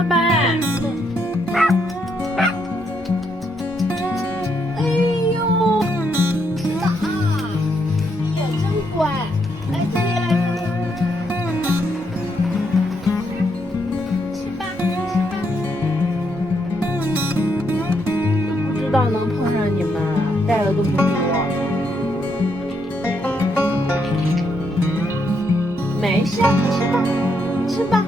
小白。哎呦，你也真乖。来这里来，吃吧，吃吧。不知道能碰上你们，带了这么多。没事，吃吧，吃吧。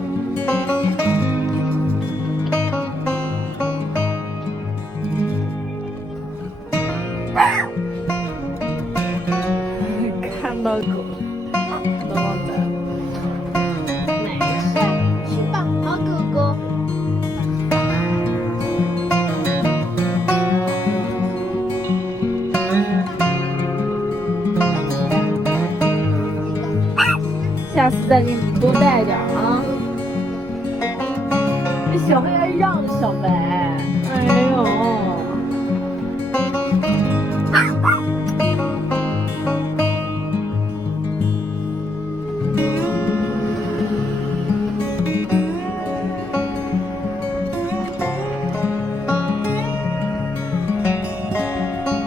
看到狗，都忘带了。没事，去吧，好狗狗。下次再给你多带点啊。这小黑还让小白，哎呦。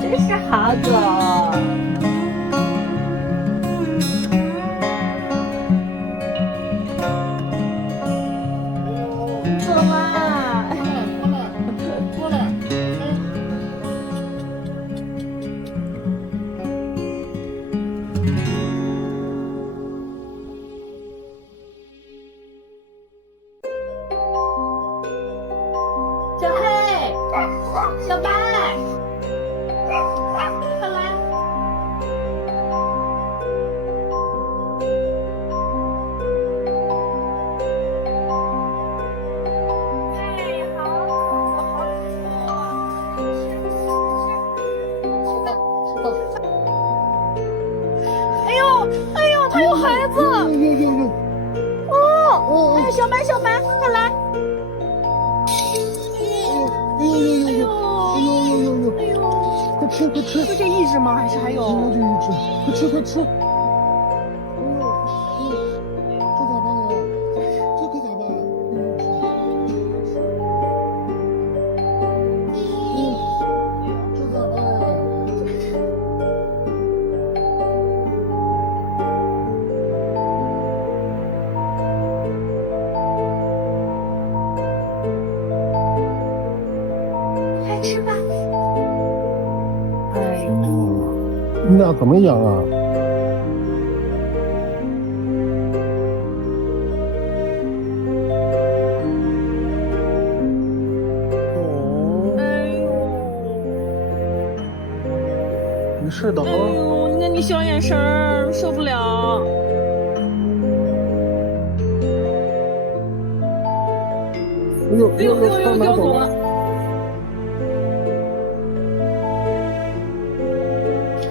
真是孩子。走啦。过来。小黑，小白，快来！哎，好可好可啊！哎呦，哎呦，他有孩子！哦，哎，小白，小白，快来！哎呦，哎呦，快吃快吃！就这一只吗？还是还有？就一只，快吃快吃！这咋办呀？这可咋办呀？这咋办呀？快吃吧。哎呦，你俩怎么养啊？哦，哎呦，没事的啊。哎呦，你看你小眼神儿，受不了。哎呦哎呦，哎呦，他拿走了。掉走了。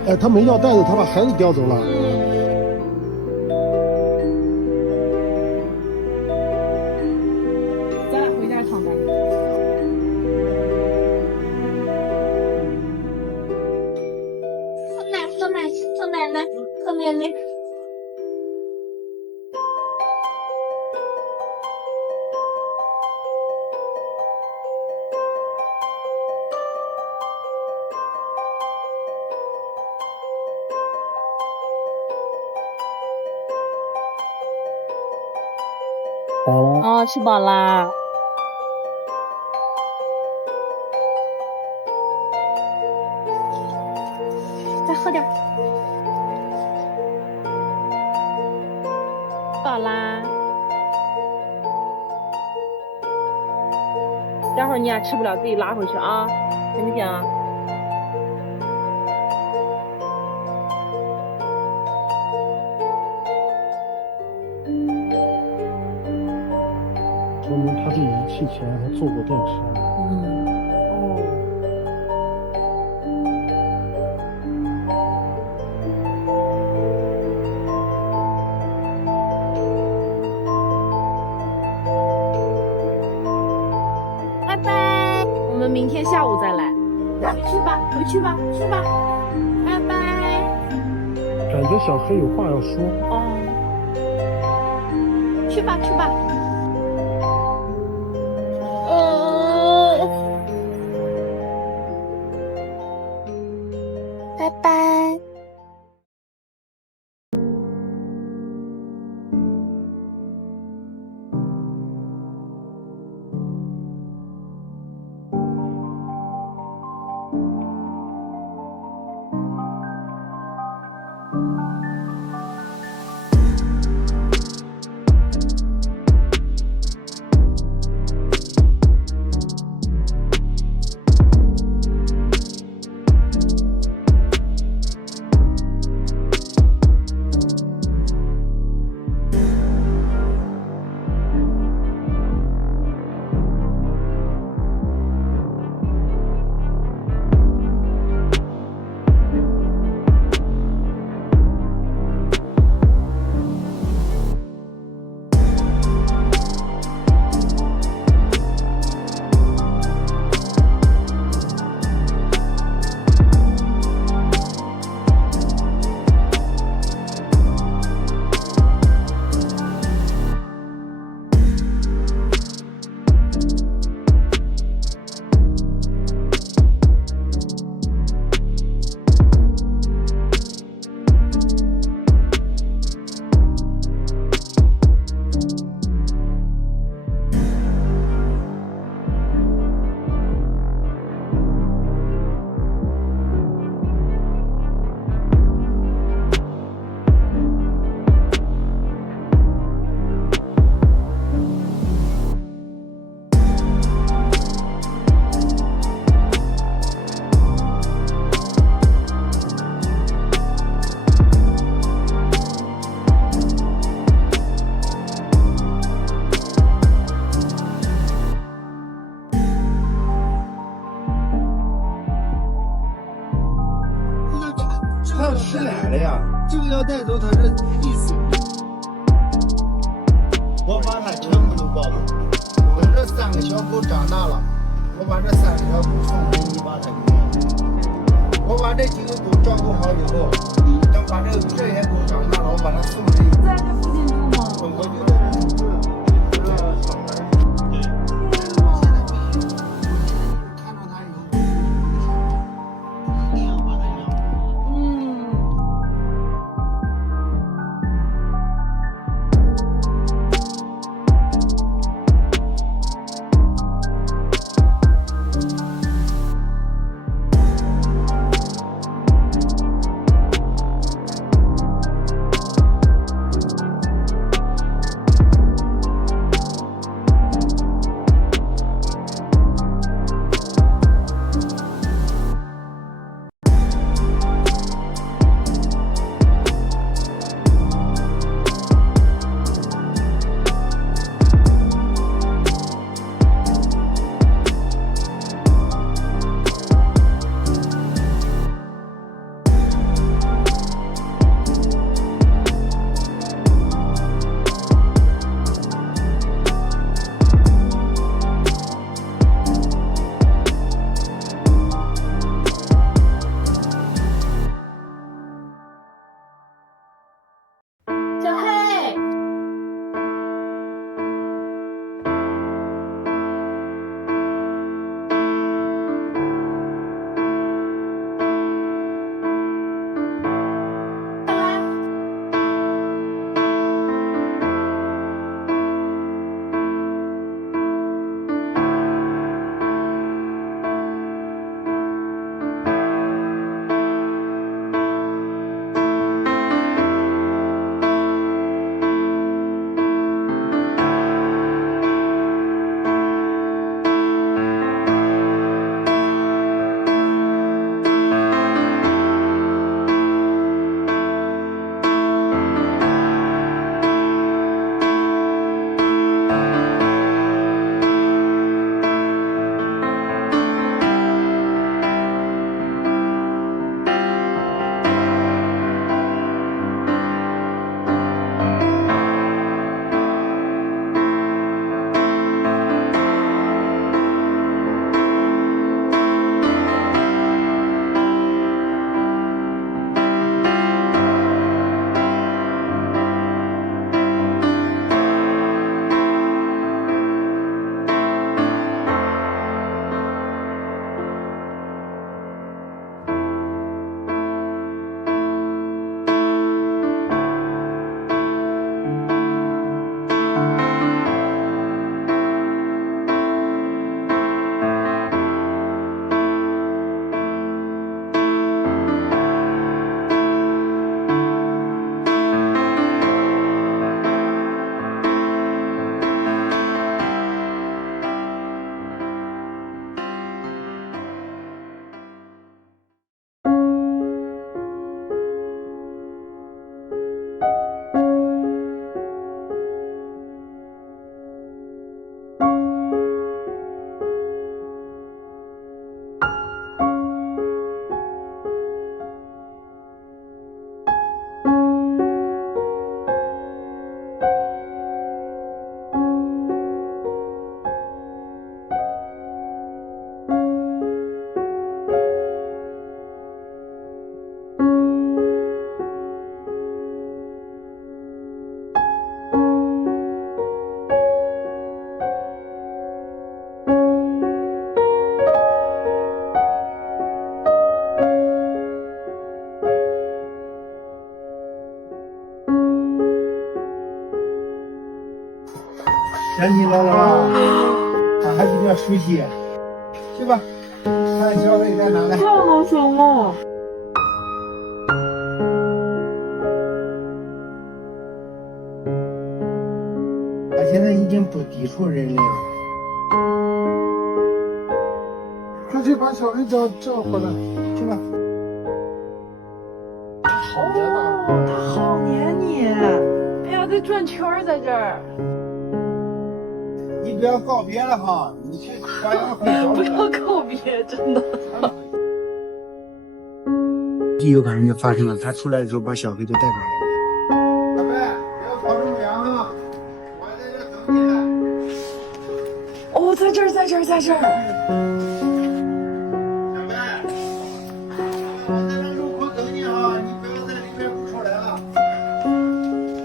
哎，他没要袋子，他把孩子叼走了。咱俩回家一趟吧。喝奶，喝奶，喝奶奶，喝奶奶。好了。哦，吃饱啦。再喝点儿。饱啦。待会儿你俩吃不了，自己拉回去啊，听没听啊？说明他这仪器前还做过电池。哦。拜拜，我们明天下午再来。回去吧，回去吧，去吧，拜拜。感觉小黑有话要说。哦，去吧，去吧。带走他的意思。我把他全部都抱走。等这3个小狗长大了，我把这3个小狗送给你，把它领养。我把这几个狗照顾好以后，等把这些狗长大了，我把它送给你。在这附近住吗？我就在这住了。看到它以后，一定要把它养好。小黑，来。想你姥姥了，他还比较熟悉，去吧，看小黑在哪来。这么凶哦！他现在已经不抵触人类了。快去把小黑叫回来，去吧。哦，它好黏你！哎呀，在转圈儿，在这儿。你不要告别了哈，你去花园会找不要告别，真的。有可能就发生了，他出来的时候把小黑都带过来。在这儿，在这儿。小白，我在那路口等你哈，你不要在里面不出来了。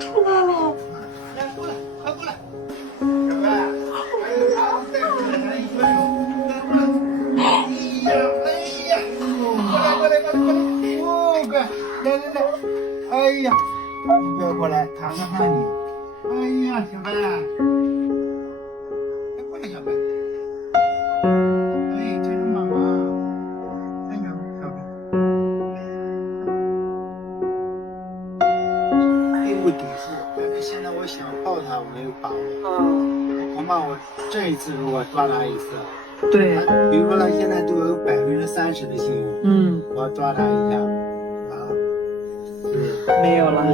出来了。来，过来，快过来。小白，还有啥再过来还1分钟。哎呀，过来，哦，乖，来，哎呀，你不要过来，看你。哎呀，小白，快过来，小白。哎，这是妈妈。哎呀，小白。并不抵触，但是现在我想抱它，我没有把握。恐怕我这一次如果抓它一次，对，比如说它现在都有30%的幸运，我要抓它一下，啊，没有了。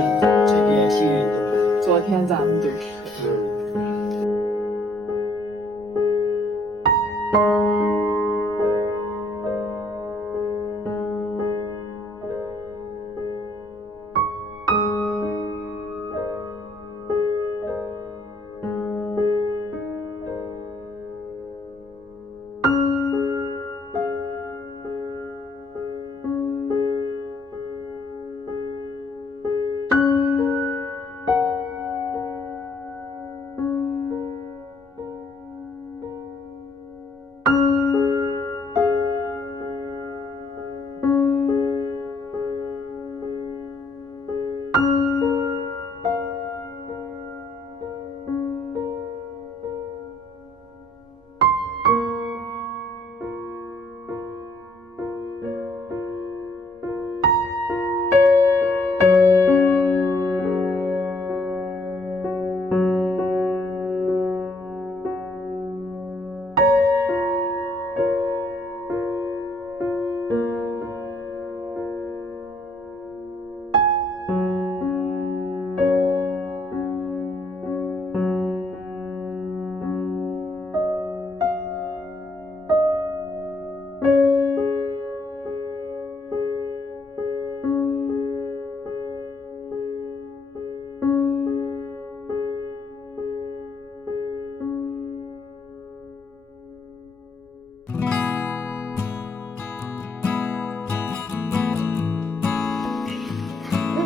这点幸运都没有。昨天咱们就是。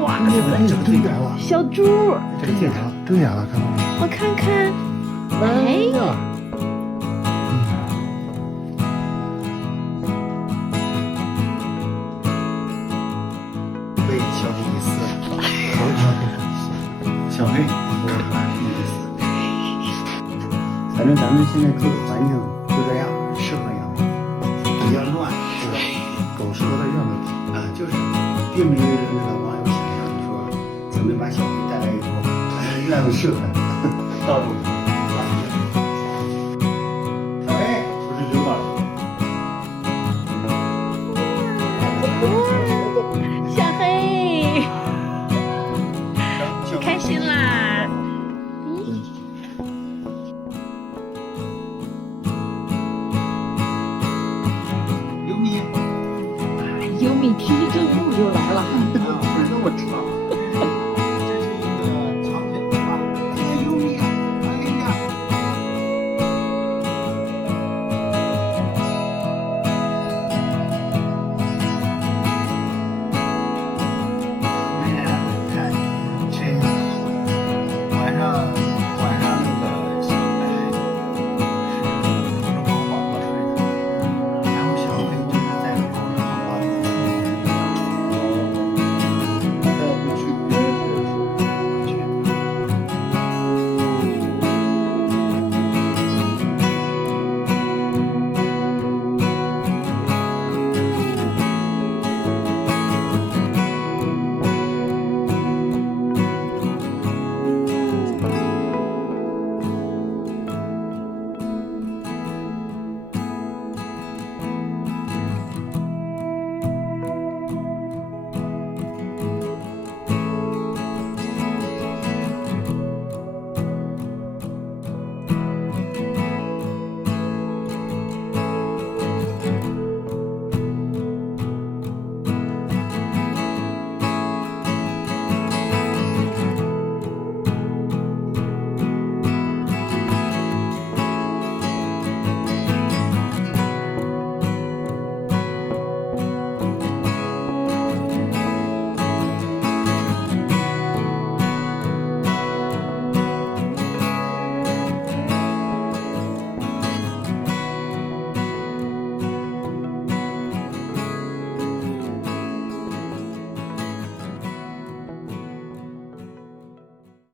哇塞，这个对眼了，小猪，这个对眼了，看到没？我看看，哎呀，被小黑给撕了，小黑，反正咱们现在住的环境就这样，适合养，比较乱，是吧？狗适合在院子里啊，就是，并没有那个网友想象的说，咱们把小黑带来以后，院子适合，到处乱小黑，不是溜达了。小黑，开心啦！优米，优米提着这路就来了。那么长，这是一个长腿啊！哎呀，优米，哎呀！哎呀，看这晚上。